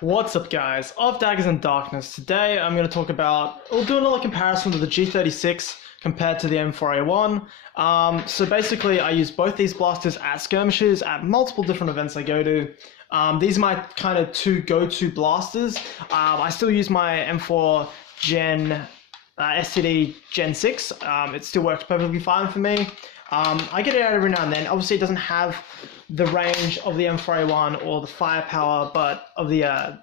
What's up guys, of Daggers and Darkness. Today I'm going to talk about, we'll do another comparison of the G36 compared to the M4A1. So basically I use both these blasters at skirmishes at multiple different events I go to. These are my kind of two go-to blasters. I still use my M4 STD Gen 6. It still works perfectly fine for me. I get it out every now and then. Obviously it doesn't have the range of the M4A1 or the firepower, but of the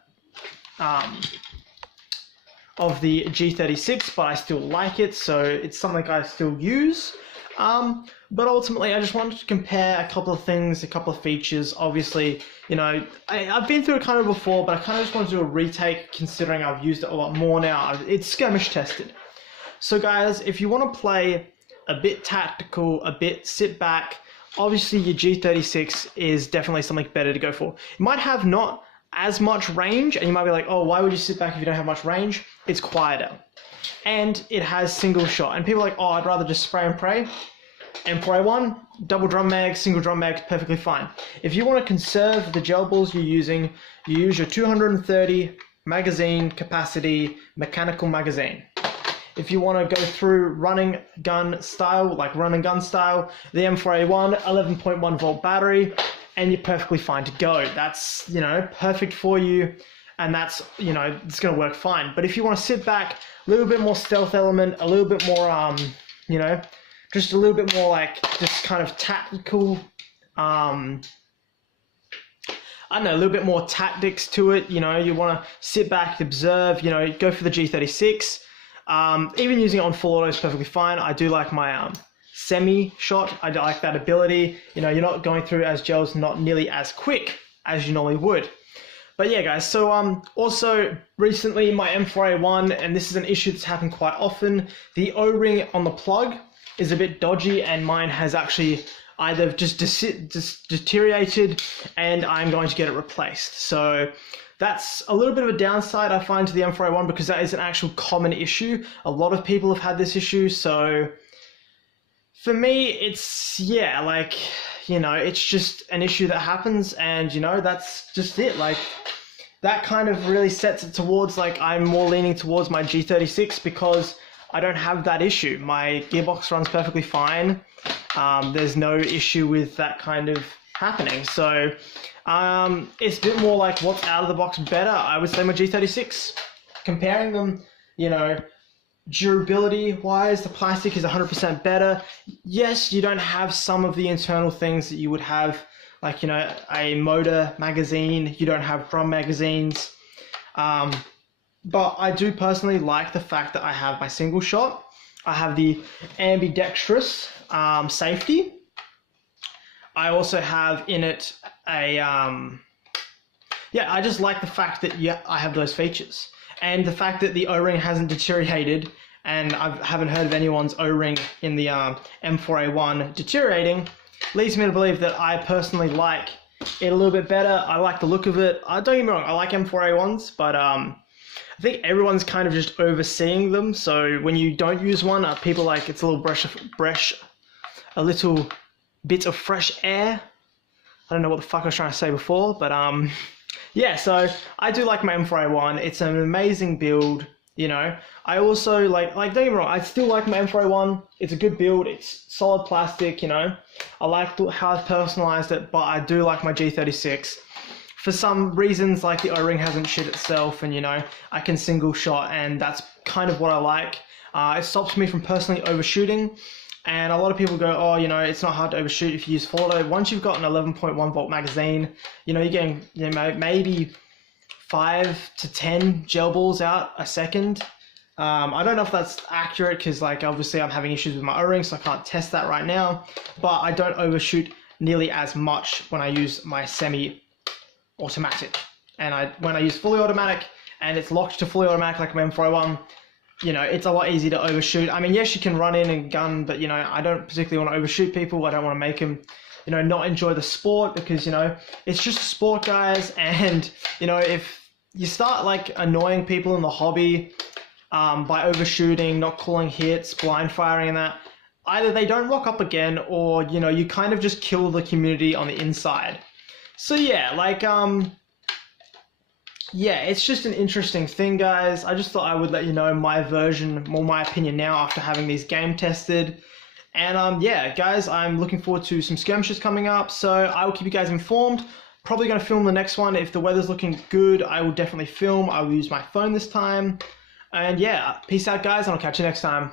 G36, but I still like it, so it's something I still use. But ultimately, I just wanted to compare a couple of things, a couple of features. Obviously, you know, I've been through it kind of before, but I kind of just wanted to do a retake, considering I've used it a lot more now. It's skirmish tested. So guys, if you want to play a bit tactical, a bit sit back, obviously your G36 is definitely something better to go for. It might have not as much range, and you might be like, oh, why would you sit back if you don't have much range? It's quieter. And it has single shot. And people are like, oh, I'd rather just spray and pray. M4A1, double drum mag, single drum mag, perfectly fine. If you want to conserve the gel balls you're using, you use your 230 magazine capacity mechanical magazine. If you want to go through running gun style, like run and gun style, the M4A1, 11.1 volt battery, and you're perfectly fine to go. That's, you know, perfect for you, and that's, you know, it's going to work fine. But if you want to sit back, a little bit more stealth element, a little bit more, you know, just a little bit more like just kind of tactical, I don't know, a little bit more tactics to it, you know, you want to sit back, observe, you know, go for the G36. Even using it on full auto is perfectly fine. I do like my semi shot. I like that ability. You know, you're not going through as gels, not nearly as quick as you normally would. But yeah, guys, so also recently my M4A1, and this is an issue that's happened quite often, the O-ring on the plug is a bit dodgy, and mine has actually either just deteriorated, and I'm going to get it replaced. So that's a little bit of a downside I find to the M4A1, because that is an actual common issue. A lot of people have had this issue, so for me, it's, yeah, like, you know, it's just an issue that happens, and, you know, that's just it. Like, that kind of really sets it towards, like, I'm more leaning towards my G36 because I don't have that issue. My gearbox runs perfectly fine. There's no issue with that kind of happening. So it's a bit more like what's out of the box better. I would say my G36. Comparing them, you know, durability wise, the plastic is 100% better. Yes, you don't have some of the internal things that you would have, like, you know, a motor magazine. You don't have drum magazines. But I do personally like the fact that I have my single shot. I have the ambidextrous safety. I also have in it a, yeah, I just like the fact that, yeah, I have those features. And the fact that the O-ring hasn't deteriorated, and I haven't heard of anyone's O-ring in the M4A1 deteriorating, leads me to believe that I personally like it a little bit better. I like the look of it. Don't get me wrong, I like M4A1s, but I think everyone's kind of just overseeing them. So when you don't use one, people like it's a little a little bit of fresh air. I don't know what the fuck I was trying to say before, but yeah, so I do like my M4A1. It's an amazing build, you know. I also like don't get me wrong, I still like my M4A1. It's a good build. It's solid plastic, you know. I like how I've personalized it, but I do like my G36. For some reasons, like the O-ring hasn't shit itself, and, you know, I can single shot, and that's kind of what I like. It stops me from personally overshooting. And a lot of people go, oh, you know, it's not hard to overshoot if you use full auto. Once you've got an 11.1 volt magazine, you know, you're getting, you know, maybe 5 to 10 gel balls out a second. I don't know if that's accurate, because, like, obviously I'm having issues with my O-ring, so I can't test that right now. But I don't overshoot nearly as much when I use my semi-automatic. And when I use fully automatic, and it's locked to fully automatic like my M4A1, you know, it's a lot easier to overshoot. I mean, yes, you can run in and gun, but, you know, I don't particularly want to overshoot people. I don't want to make them, you know, not enjoy the sport, because, you know, it's just a sport, guys. And, you know, if you start, like, annoying people in the hobby by overshooting, not calling hits, blind firing and that, either they don't rock up again, or, you know, you kind of just kill the community on the inside. So, yeah, like, yeah, it's just an interesting thing, guys. I just thought I would let you know my version, or my opinion now after having these game tested. And yeah, guys, I'm looking forward to some skirmishes coming up, so I will keep you guys informed. Probably going to film the next one. If the weather's looking good, I will definitely film. I will use my phone this time. And yeah, peace out, guys, and I'll catch you next time.